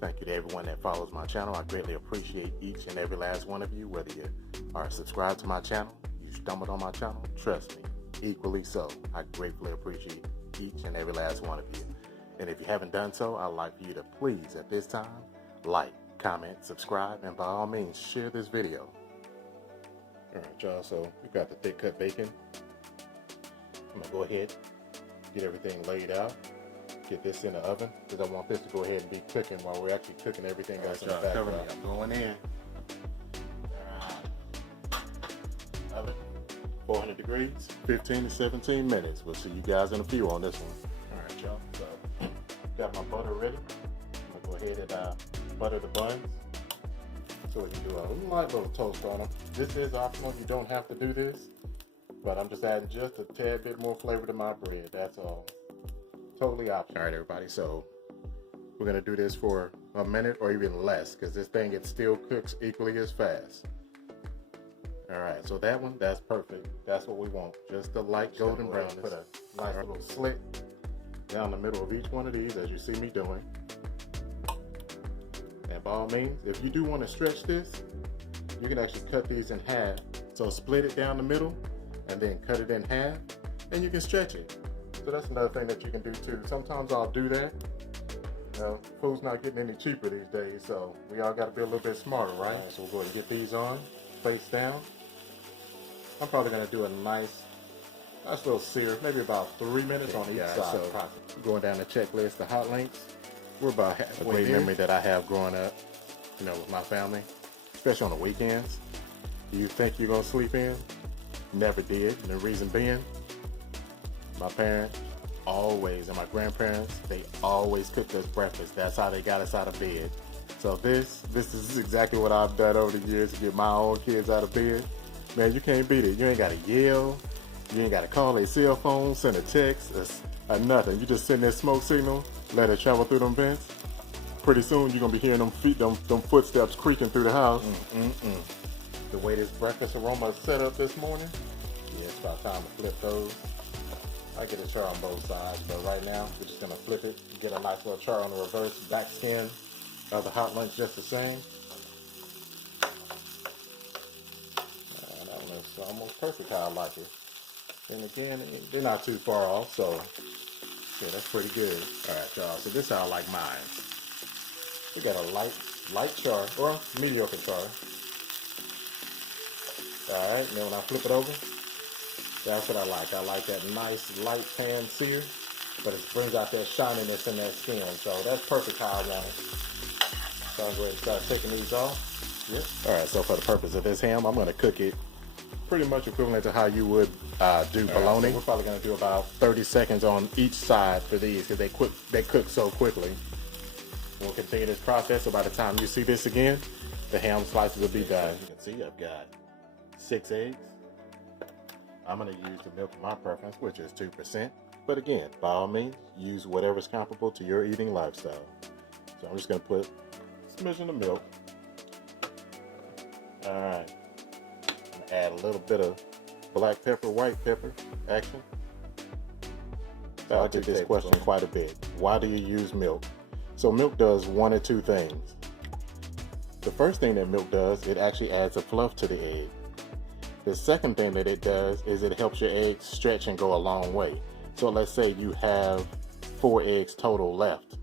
Thank you to everyone that follows my channel. I greatly appreciate each and every last one of you, whether you are subscribed to my channel, you stumbled on my channel, trust me, equally so. I gratefully appreciate each and every last one of you. And if you haven't done so, I'd like for you to please, at this time, like, comment, subscribe, and by all means, share this video. All right, y'all, so we got the thick cut bacon. I'm gonna go ahead, get everything laid out, get this in the oven, because I want this to go ahead and be cooking while we're actually cooking everything else in the background. I'm going in. Oven, 400 degrees, 15 to 17 minutes. We'll see you guys in a few on this one. All right, y'all, so got my butter ready. I'm gonna go ahead and butter the buns. So we can do a light little toast on them. This is optional, you don't have to do this, but I'm just adding just a tad bit more flavor to my bread, that's all. Totally optional. All right, everybody, so we're gonna do this for a minute or even less, because this thing, it still cooks equally as fast. All right, so that one, that's perfect. That's what we want, just a light golden brown. Put a nice little slit down the middle of each one of these, as you see me doing. And by all means, if you do want to stretch this, you can actually cut these in half. So split it down the middle and then cut it in half, and you can stretch it. So that's another thing that you can do too. Sometimes I'll do that. You know, food's not getting any cheaper these days, so we all got to be a little bit smarter, right? So we'll go ahead and get these on, face down. I'm probably going to do a nice little sear, maybe about 3 minutes on each side. So going down the checklist, the hot links. We're about halfway there. Memory that I have growing up, you know, with my family, especially on the weekends. You think you're gonna sleep in? Never did. And the reason being, my parents always, and my grandparents, they always cooked us breakfast. That's how they got us out of bed. So this is exactly what I've done over the years to get my own kids out of bed. Man, you can't beat it. You ain't gotta yell. You ain't gotta call a cell phone, send a text, or nothing. You just send that smoke signal, let it travel through them vents. Pretty soon you're gonna be hearing them feet, them footsteps creaking through the house. The way this breakfast aroma is set up this morning, yeah, it's about time to flip those. I get a char on both sides, but right now we're just gonna flip it, get a nice little char on the reverse back skin of the hot lunch just the same. That one is almost perfect how I like it. And again, they're not too far off, so yeah, that's pretty good. All right, y'all, so this is how I like mine. We got a light char, or mediocre char. All right, and then when I flip it over, that's what I like. I like that nice light pan sear, but it brings out that shininess in that skin, so that's perfect how I want it. So I'm ready to start taking these off. Yep. All right, so for the purpose of this ham, I'm gonna cook it pretty much equivalent to how you would do bologna. So we're probably going to do about 30 seconds on each side for these, because they cook so quickly. We'll continue this process, so by the time you see this again, the ham slices will be done. You can see I've got 6 eggs. I'm going to use the milk of my preference, which is 2%. But again, by all means, use whatever's comparable to your eating lifestyle. So I'm just going to put a smidgen of milk. All right. Add a little bit of black pepper, white pepper action. I get this question quite a bit. Why do you use milk? So milk does one or two things. The first thing that milk does, it actually adds a fluff to the egg. The second thing that it does is it helps your eggs stretch and go a long way. So let's say you have 4 eggs total left,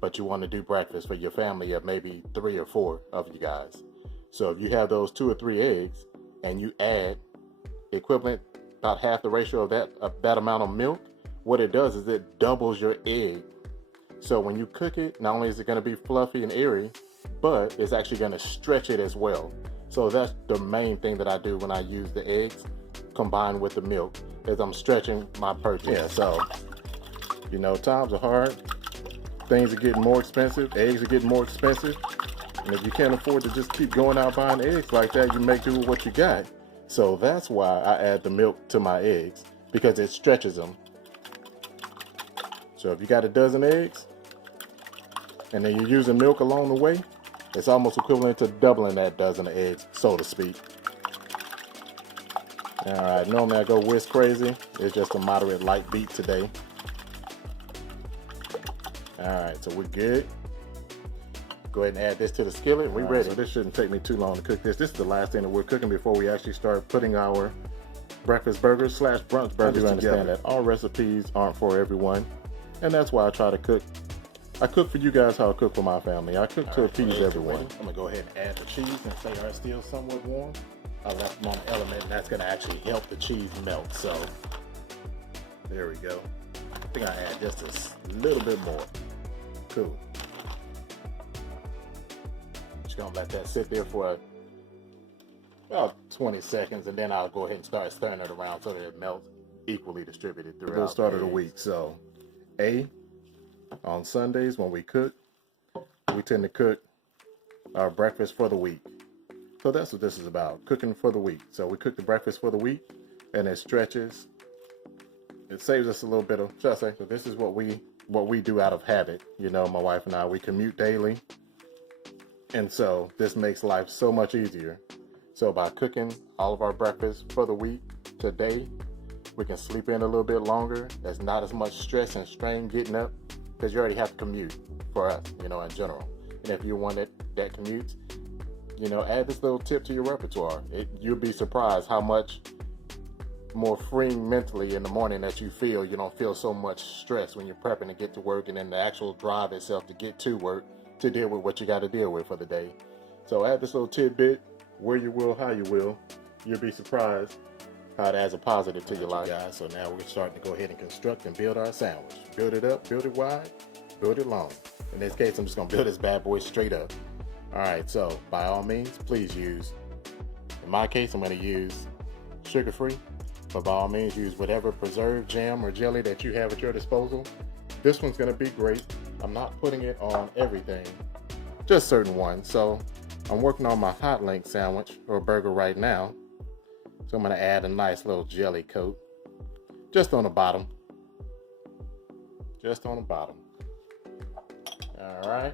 but you want to do breakfast for your family of maybe 3 or 4 of you guys. So if you have those 2 or 3 eggs, and you add the equivalent, about half the ratio of that amount of milk, what it does is it doubles your egg. So when you cook it, not only is it going to be fluffy and airy, but it's actually going to stretch it as well. So that's the main thing that I do when I use the eggs combined with the milk, is I'm stretching my purchase. Yeah, so, you know, times are hard. Things are getting more expensive. Eggs are getting more expensive. And if you can't afford to just keep going out buying eggs like that, you make do with what you got. So that's why I add the milk to my eggs, because it stretches them. So if you got a dozen eggs, and then you're using milk along the way, it's almost equivalent to doubling that dozen of eggs, so to speak. All right, normally I go whisk crazy. It's just a moderate light beat today. All right, so we're good. go ahead and add this to the skillet and we're ready. So this shouldn't take me too long to cook this. This is the last thing that we're cooking before we actually start putting our breakfast burgers / brunch burgers together. I understand that all recipes aren't for everyone, and that's why I try to cook. I cook for you guys how I cook for my family. I cook to appease everyone. I'm gonna go ahead and add the cheese and they are still somewhat warm. I left them on the element, and that's gonna actually help the cheese melt. So there we go. I think I add just a little bit more. Cool. Just gonna let that sit there for about 20 seconds, and then I'll go ahead and start stirring it around so that it melts equally distributed throughout the start of the week. So, on Sundays when we cook, we tend to cook our breakfast for the week. So that's what this is about, cooking for the week. So we cook the breakfast for the week, and it stretches. It saves us a little bit of, should I say, so this is what we do out of habit. You know, my wife and I, we commute daily. And so this makes life so much easier. So by cooking all of our breakfast for the week today, we can sleep in a little bit longer. There's not as much stress and strain getting up because you already have to commute for us, you know, in general. And if you're one that commutes, you know, add this little tip to your repertoire. You'll be surprised how much more freeing mentally in the morning that you feel. You don't feel so much stress when you're prepping to get to work, and then the actual drive itself to get to work to deal with what you got to deal with for the day. So add this little tidbit where you will, how you will. You'll be surprised how it adds a positive to your life, guys. So now we're starting to go ahead and construct and build our sandwich. Build it up, build it wide, build it long. In this case, I'm just gonna build this bad boy straight up. All right, so by all means, please use, in my case, I'm gonna use sugar-free, but by all means, use whatever preserved jam or jelly that you have at your disposal. This one's gonna be great. I'm not putting it on everything, just certain ones. So I'm working on my hot link sandwich or burger right now. So I'm gonna add a nice little jelly coat just on the bottom. Just on the bottom. All right.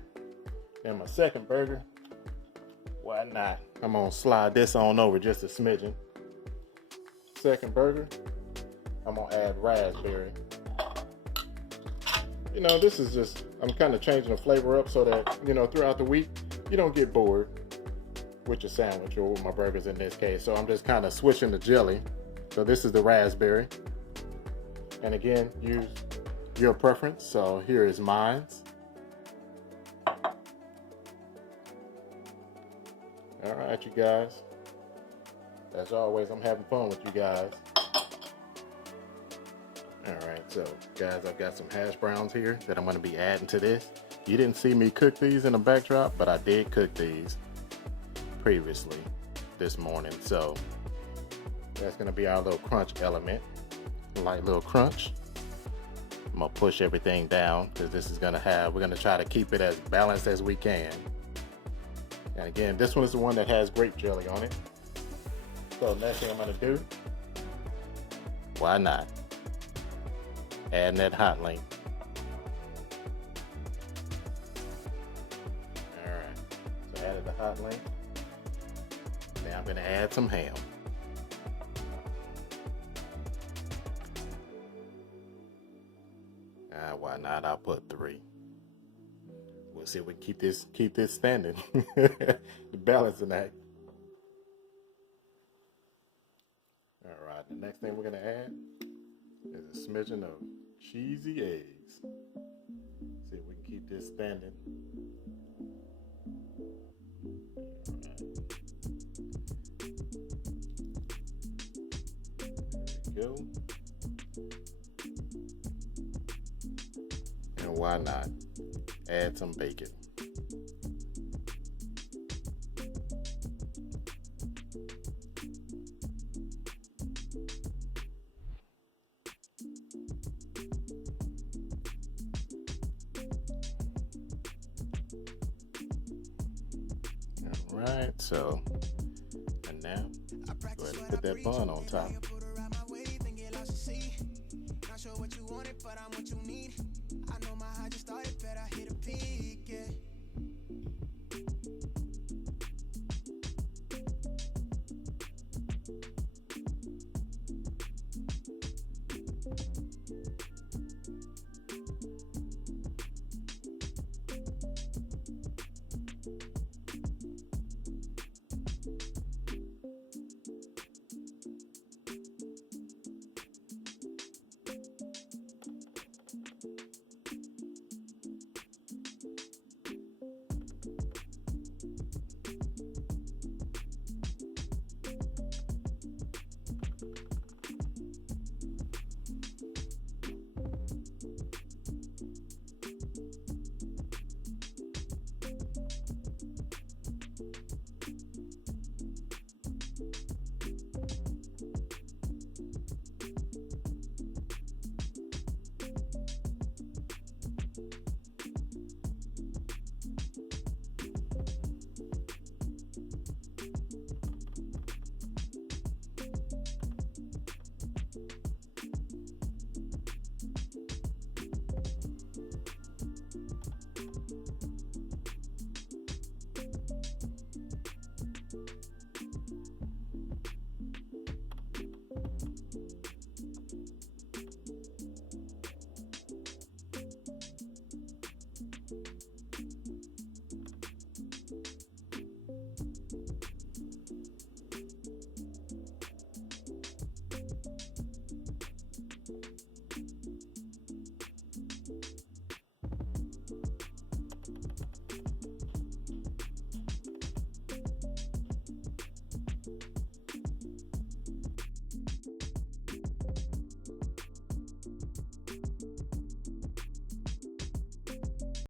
And my second burger, why not? I'm gonna slide this on over just a smidgen. Second burger, I'm gonna add raspberry. You know, this is just, I'm kind of changing the flavor up so that, you know, throughout the week, you don't get bored with your sandwich or with my burgers in this case. So I'm just kind of switching the jelly. So this is the raspberry. And again, use your preference. So here is mine's. All right, you guys. As always, I'm having fun with you guys. All right, so guys, I've got some hash browns here that I'm gonna be adding to this. You didn't see me cook these in the backdrop, but I did cook these previously this morning. So that's gonna be our little crunch element, light little crunch. I'm gonna push everything down because this is gonna have, we're gonna try to keep it as balanced as we can. And again, this one is the one that has grape jelly on it. So next thing I'm gonna do, why not? Adding that hot link. All right, so added the hot link. Now I'm gonna add some ham. Why not? I'll put 3. We'll see if we can keep this standing. The balancing act. All right, the next thing we're gonna add is a smidgen of cheesy eggs. See if we can keep this standing. There we go. And why not? Add some bacon. All right, so, and now, go ahead and put that bun on top. Not sure what you wanted, but I'm what you need. I know my heart just started, but I hit a peak, yeah.